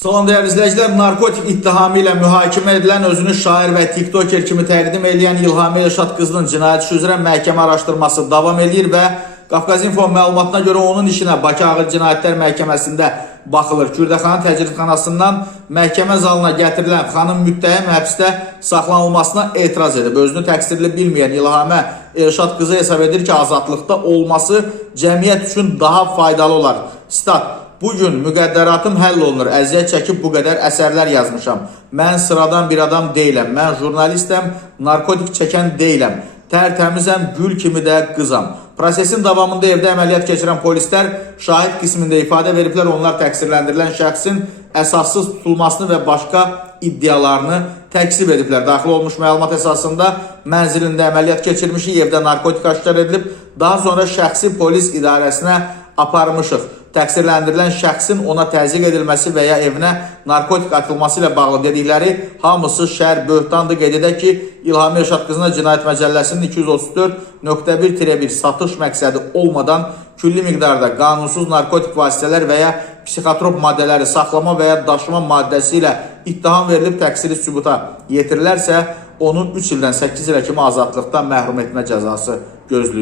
Salam dəyərli izləyicilər, narkotik ittihamı ilə mühakimə edilən, özünü şair və tiktoker kimi təqdim edən İlhami Elşad qızının cinayət işi üzrə məhkəmə araşdırması davam edir və Qafqazinfo məlumatına görə onun işinə Bakı Ağır Cinayətlər Məhkəməsində baxılır. Kürdəxanın təcridxanasından məhkəmə zalına gətirilən xanım müttəhim həbsdə saxlanılmasına etiraz edib. Özünü təqsirli bilməyən İlhami Elşad qızı hesab edir ki, azadlıqda olması cəmiyyət üçün daha faydalı olar. Stat: Bugün müqəddəratım həll olunur, əziyyət çəkib bu qədər əsərlər yazmışam. Mən sıradan bir adam deyiləm, mən jurnalistəm, narkotik çəkən deyiləm. Tərtəmizəm, gül kimi də qızam. Prosesin davamında evdə əməliyyat keçirən polislər şahid qismində ifadə veriblər. Onlar təqsirləndirilən şəxsin əsassız tutulmasını və başqa iddialarını təkzib ediblər. Daxil olmuş məlumat əsasında mənzilində əməliyyat keçirmişik, evdə narkotik aşkar edilib. Daha sonra şəxsi polis idarəsinə aparmışıq. Təqsirləndirilən şəxsin ona təzyiq edilməsi və ya evinə narkotik atılması ilə bağlı dedikləri hamısı şər, böhtandır. Qeyd edək ki, İlhami Elşad qızına Cinayət Məcəlləsinin 234.1-1 satış məqsədi olmadan külli miqdarda qanunsuz narkotik vasitələr və ya psixotrop maddələri saxlama və ya daşıma maddəsi ilə ittiham verilib. Təqsiri sübuta yetirilərsə, onu 3 ildən 8 ilə kimi azadlıqdan məhrum etmə cəzası gözləyir.